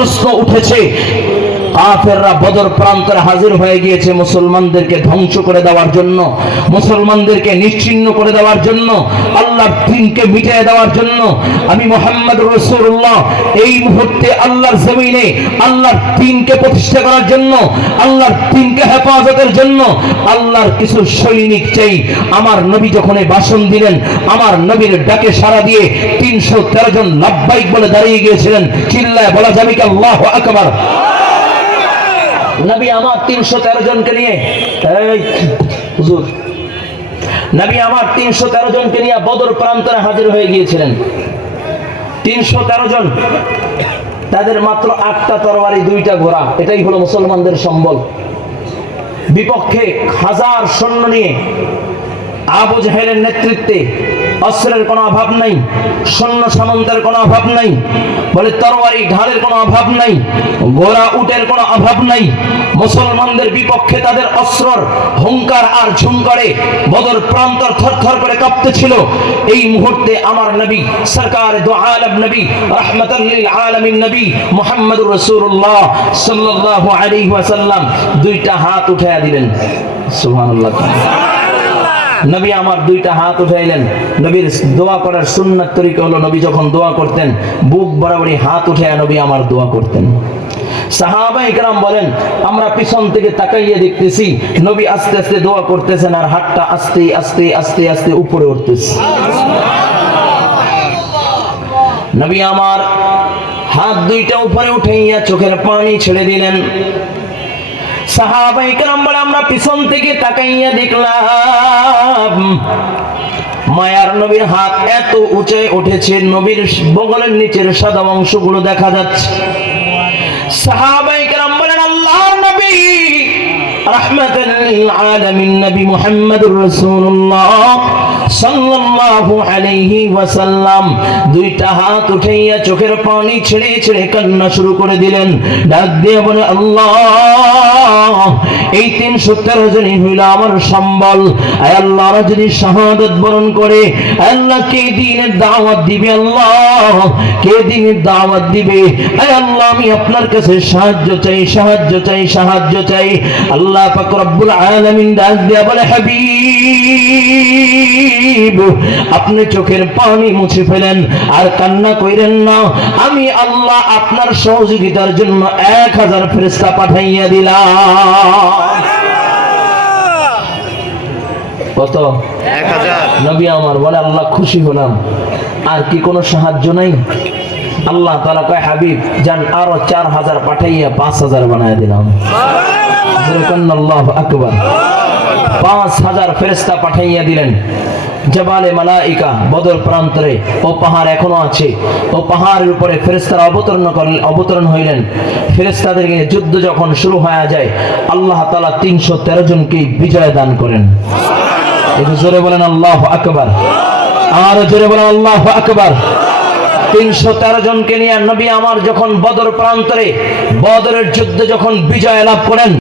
প্রশ্ন উঠেছে কাফেররা বদর প্রান্তরে হাজির হয়ে গিয়েছে মুসলমানদেরকে ধ্বংস করে দেওয়ার জন্য, মুসলমানদেরকে নিশ্চিহ্ন করে দেওয়ার জন্য, আল্লাহর দিনকে মিটিয়ে দেওয়ার জন্য। আমি মোহাম্মদ রসুল্লাহ এই মুহূর্তে আল্লাহর জমিনে আল্লাহর দিনকে প্রতিষ্ঠা করার জন্য, আল্লাহর দিনকে হেফাজতের জন্য আল্লাহর কিছু সৈনিক চাই। আমার নবী যখন ভাষণ দিলেন, আমার নবীর ডাকে সাড়া দিয়ে তিনশো তেরো জন লাভবাইক বলে দাঁড়িয়ে গিয়েছিলেন। চিল্লায় বলা যাবে কি আল্লাহ আকবার। নবী আমার তিনশো তেরো জনকে নিয়ে নবী আমার তিনশো তেরো জনকে নিয়ে বদর প্রান্তরে হাজির হয়ে গিয়েছিলেন। তিনশো তেরো জন, তাদের মাত্র আটটা তরবারি, দুইটা ঘোড়া, এটাই হলো মুসলমানদের সম্বল। বিপক্ষে হাজার সৈন্য নিয়ে আবু জাহেলের নেতৃত্বে অস্ত্রের কোনো অভাব নাই, সৈন্য সামন্তের কোনো অভাব নাই, বলে তরবারি ঢালের কোনো অভাব নাই ঘোড়া উটের কোনো অভাব নাই, মুসলমানদের বিপক্ষে তাদের অস্ত্রর হুঙ্কার আর ঝুঙ্কারে বদর প্রান্তর থরথর করে কাঁপতেছিল। এই মুহূর্তে আমার নবী সরকার দো আলম নবী রহমতুল্লিল আলমিন নবী মোহাম্মদুর রসুল্লাহ সাল্লাল্লাহু আলাইহি ওয়াসাল্লাম দুইটা হাত উঠাইয়া দিলেন। সুবহানাল্লাহ। নবী আমার দুইটা হাত উঠাইলেন। নবীর দোয়া করার সুন্নাত তরিকা হলো, নবী যখন দোয়া করতেন, বুক বরাবরই হাত উঠাইয়া নবী আমার দোয়া করতেন। সাহাবা ইকরাম বলেন, আমরা পিছন থেকে তাকাইয়ে দেখতেছি, নবী আস্তে আস্তে দোয়া করতেছেন আর হাতটা আস্তে আস্তে আস্তে আস্তে উপরে উঠতেছে। নবী আমার হাত দুইটা উপরে উঠাইয়া চোখের পানি ছেড়ে দিলেন। সাহাবাই কেরাম বলে আমরা পিছন থেকে তাকাইয়া দেখলাম, মায়ার নবীর হাত এত উঁচে উঠেছে, নবীর বগলের নিচের সাদা অংশগুলো দেখা যাচ্ছে। সাহাবাই চোখের পানি ছেড়ে ছেড়ে কান্না শুরু করে দিলেন। ডাক দিয়ে বলে, আল্লাহ, এই তিনশো তেরো জনই হইল আমার সম্বল। আয় আল্লাহরা যদি শাহাদত বরণ করে, আল্লাহ কে দিনের দাওয়াত দিবে? আল্লাহ, কে দিনের দাওয়াত দিবে? আল্লাহ, আমি আপনার কাছে সাহায্য চাই সাহায্য চাই সাহায্য চাই। আল্লাহ পাক রব্বুল আলামিন ডাক দিয়া বলে হাবিব আপনি চোখের পানি মুছে ফেলেন আর কান্না কইরেন না। আমি আল্লাহ আপনার সহযোগিতার জন্য এক হাজার ফেরেস্তা পাঠাইয়া দিলাম। কত? এক হাজার। নবী আমার বলে আল্লাহ খুশি হলাম। আর কি কোনো সাহায্য নাই? আল্লাহ তালা কয় হাবিব যান আরও চার হাজার পাঠাইয়া পাঁচ হাজার বানায় দিলাম। পাঁচ হাজার ফেরেস্তা পাঠাইয়া দিলেন। জবালে মালাইকা, বদর প্রান্তরে, ও পাহাড় এখনও আছে। ও পাহাড়ের উপরে ফেরেস্তারা অবতরণ করলেন অবতরণ হইলেন। যুদ্ধ যখন শুরু হয়ে যায়, আল্লাহ তালা তিনশো তেরো জনকে বিজয় দান করেন। একটু জোরে বলেন, আল্লাহ আকবার। আরও জোরে বলেন, আল্লাহ আকবার। তিনশো তেরো জনকে নিয়ে নবী আমার যখন বদর প্রান্তরে, বদরের যুদ্ধে যখন বিজয় লাভ করেন